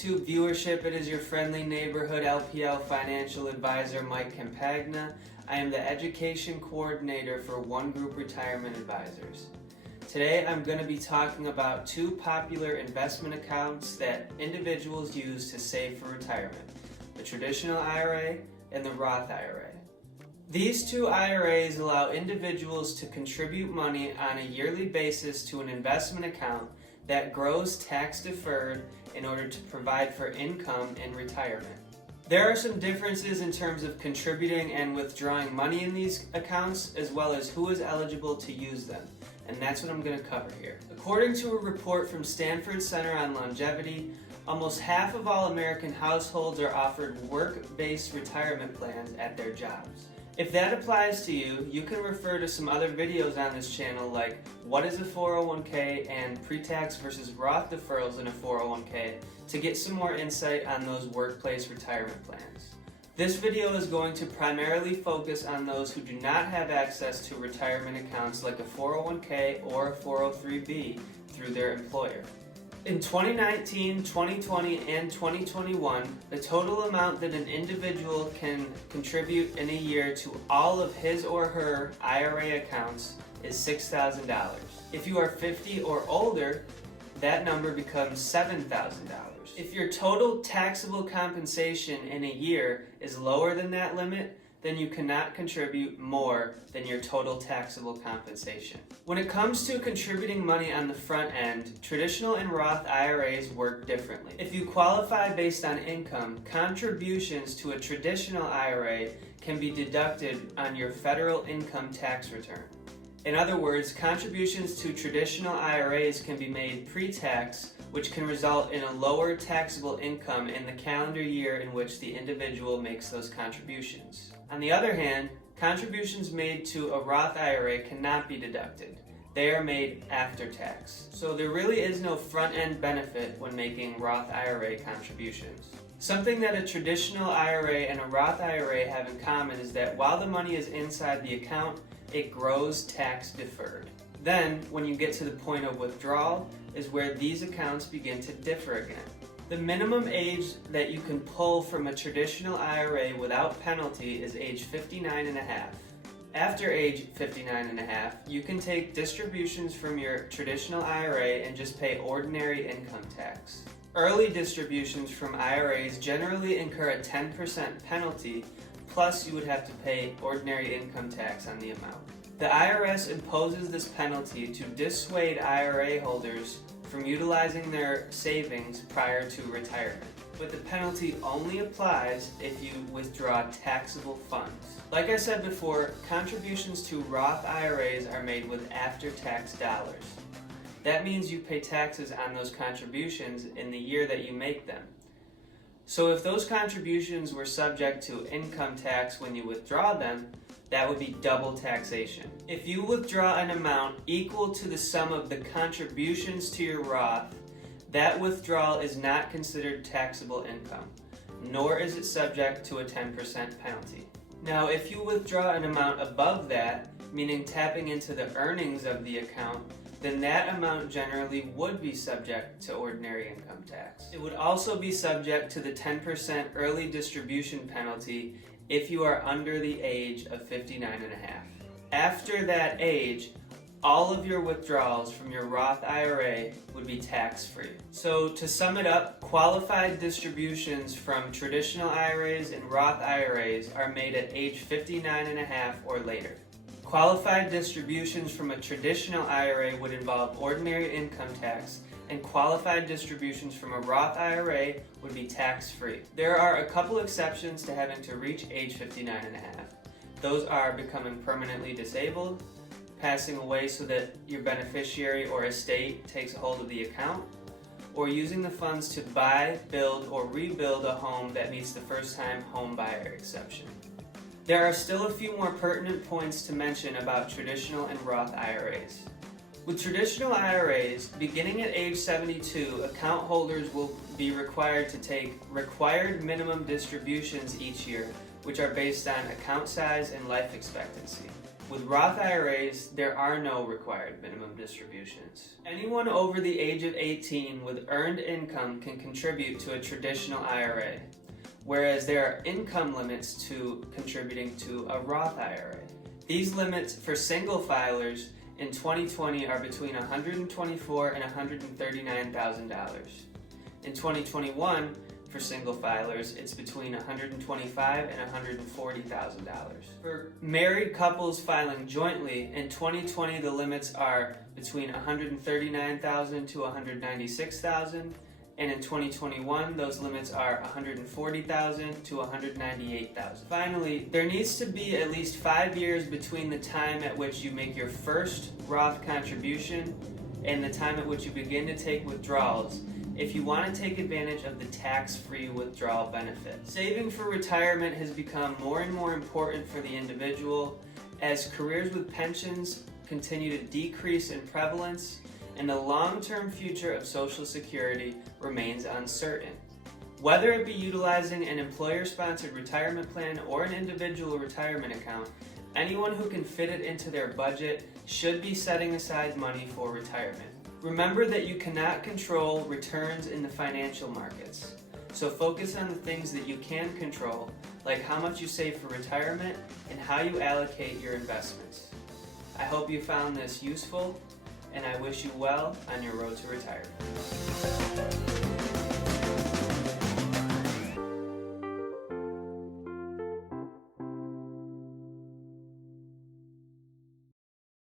YouTube viewership. It is your friendly neighborhood LPL financial advisor, Mike Campagna. I am the education coordinator for One Group Retirement Advisors. Today I'm going to be talking about two popular investment accounts that individuals use to save for retirement, the Traditional IRA and the Roth IRA. These two IRAs allow individuals to contribute money on a yearly basis to an investment account that grows tax-deferred in order to provide for income in retirement. There are some differences in terms of contributing and withdrawing money in these accounts, as well as who is eligible to use them, and that's what I'm going to cover here. According to a report from Stanford Center on Longevity, almost half of all American households are offered work-based retirement plans at their jobs. If that applies to you, you can refer to some other videos on this channel like what is a 401k and pre-tax versus Roth deferrals in a 401k to get some more insight on those workplace retirement plans. This video is going to primarily focus on those who do not have access to retirement accounts like a 401k or a 403b through their employer. In 2019, 2020, and 2021, the total amount that an individual can contribute in a year to all of his or her IRA accounts is $6,000. If you are 50 or older, that number becomes $7,000. If your total taxable compensation in a year is lower than that limit, then you cannot contribute more than your total taxable compensation. When it comes to contributing money on the front end, traditional and Roth IRAs work differently. If you qualify based on income, contributions to a traditional IRA can be deducted on your federal income tax return. In other words, contributions to traditional IRAs can be made pre-tax, which can result in a lower taxable income in the calendar year in which the individual makes those contributions. On the other hand, contributions made to a Roth IRA cannot be deducted. They are made after tax. So there really is no front-end benefit when making Roth IRA contributions. Something that a traditional IRA and a Roth IRA have in common is that while the money is inside the account, it grows tax-deferred. Then, when you get to the point of withdrawal, is where these accounts begin to differ again. The minimum age that you can pull from a traditional IRA without penalty is age 59 and a half. After age 59 and a half, you can take distributions from your traditional IRA and just pay ordinary income tax. Early distributions from IRAs generally incur a 10% penalty, plus you would have to pay ordinary income tax on the amount. The IRS imposes this penalty to dissuade IRA holders from utilizing their savings prior to retirement, but the penalty only applies if you withdraw taxable funds. Like I said before, contributions to Roth IRAs are made with after-tax dollars. That means you pay taxes on those contributions in the year that you make them. So if those contributions were subject to income tax when you withdraw them, that would be double taxation. If you withdraw an amount equal to the sum of the contributions to your Roth, that withdrawal is not considered taxable income, nor is it subject to a 10% penalty. Now, if you withdraw an amount above that, meaning tapping into the earnings of the account, then that amount generally would be subject to ordinary income tax. It would also be subject to the 10% early distribution penalty if you are under the age of 59 and a half. After that age, all of your withdrawals from your Roth IRA would be tax-free. So to sum it up, qualified distributions from traditional IRAs and Roth IRAs are made at age 59 and a half or later. Qualified distributions from a traditional IRA would involve ordinary income tax, and qualified distributions from a Roth IRA would be tax-free. There are a couple exceptions to having to reach age 59 and a half. Those are becoming permanently disabled, passing away so that your beneficiary or estate takes a hold of the account, or using the funds to buy, build, or rebuild a home that meets the first-time home buyer exception. There are still a few more pertinent points to mention about traditional and Roth IRAs. With traditional IRAs, beginning at age 72, account holders will be required to take required minimum distributions each year, which are based on account size and life expectancy. With Roth IRAs, there are no required minimum distributions. Anyone over the age of 18 with earned income can contribute to a traditional IRA, whereas there are income limits to contributing to a Roth IRA. These limits for single filers in 2020 are between $124,000 and $139,000. In 2021, for single filers, it's between $125,000 and $140,000. For married couples filing jointly, in 2020 the limits are between $139,000 to $196,000, and in 2021 those limits are $140,000 to $198,000. Finally, there needs to be at least 5 years between the time at which you make your first Roth contribution and the time at which you begin to take withdrawals if you want to take advantage of the tax-free withdrawal benefit. Saving for retirement has become more and more important for the individual as careers with pensions continue to decrease in prevalence and the long-term future of Social Security remains uncertain. Whether it be utilizing an employer-sponsored retirement plan or an individual retirement account, anyone who can fit it into their budget should be setting aside money for retirement. Remember that you cannot control returns in the financial markets, so focus on the things that you can control, like how much you save for retirement and how you allocate your investments. I hope you found this useful, and I wish you well on your road to retirement.